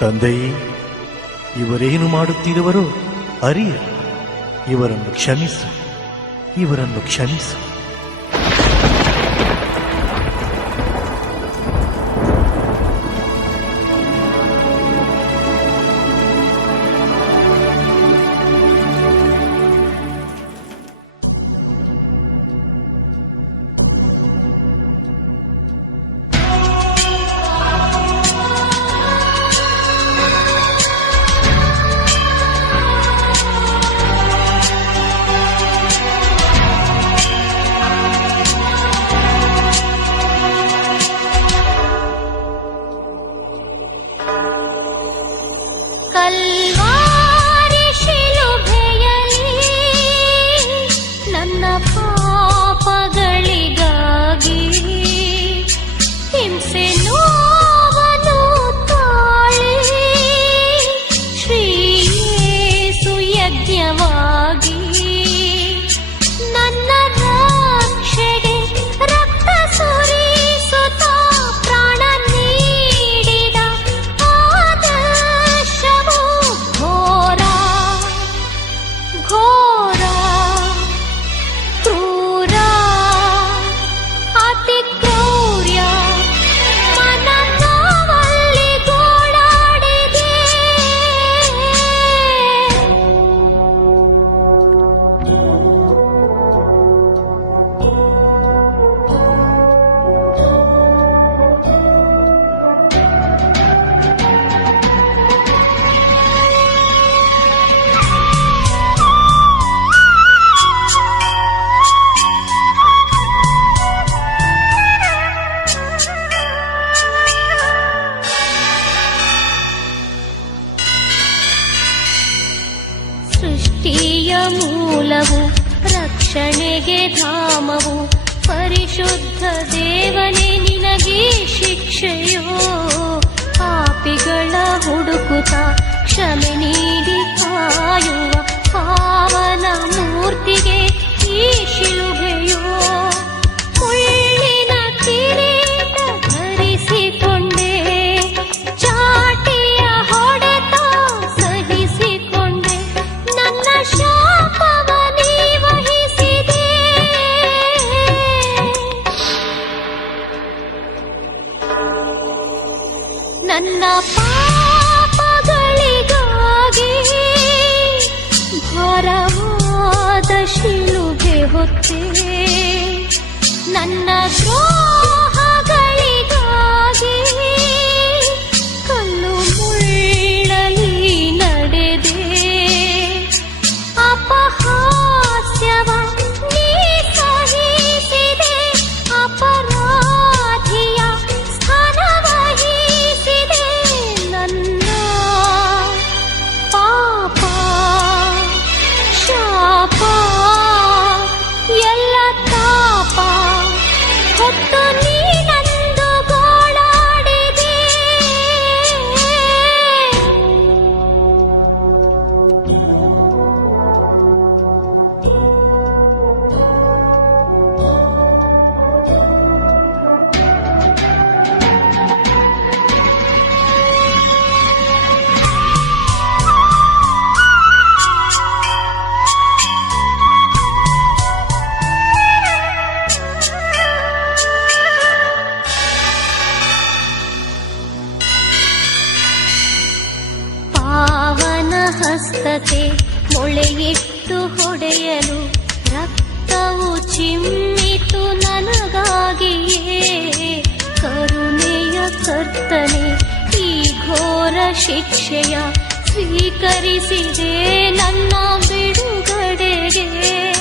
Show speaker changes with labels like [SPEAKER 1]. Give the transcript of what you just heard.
[SPEAKER 1] ತಂದೆಯೇ ಇವರೇನು ಮಾಡುತ್ತಿರುವರೋ ಅರಿಯ ಇವರನ್ನು ಕ್ಷಮಿಸು ಇವರನ್ನು ಕ್ಷಮಿಸು
[SPEAKER 2] ಸೃಷ್ಟಿಯ ಮೂಲವು ರಕ್ಷಣೆಗೆ ಧಾಮವು ಪರಿಶುದ್ಧ ದೇವನೇ ನಿನಗೆ ಶಿಕ್ಷೆಯೋ ಪಾಪಿಗಳ ಹುಡುಕುತ್ತ ಕ್ಷಮೆ ಹೊತ್ತೆ ನನ್ನ ದ್ರೋಹಗಳಿಗಾಗಿ ಹಸ್ತತೆ ಮೊಳೆಯಿಟ್ಟು ಹೊಡೆಯಲು ರಕ್ತವು ಚಿಮ್ಮಿತು ನನಗಾಗಿಯೇ. ಕರುಣೆಯ ಕರ್ತನೆ ಈ ಘೋರ ಶಿಕ್ಷೆಯ ಸ್ವೀಕರಿಸಿದೆ ನನ್ನ ಬಿಡುಗಡೆಗೆ.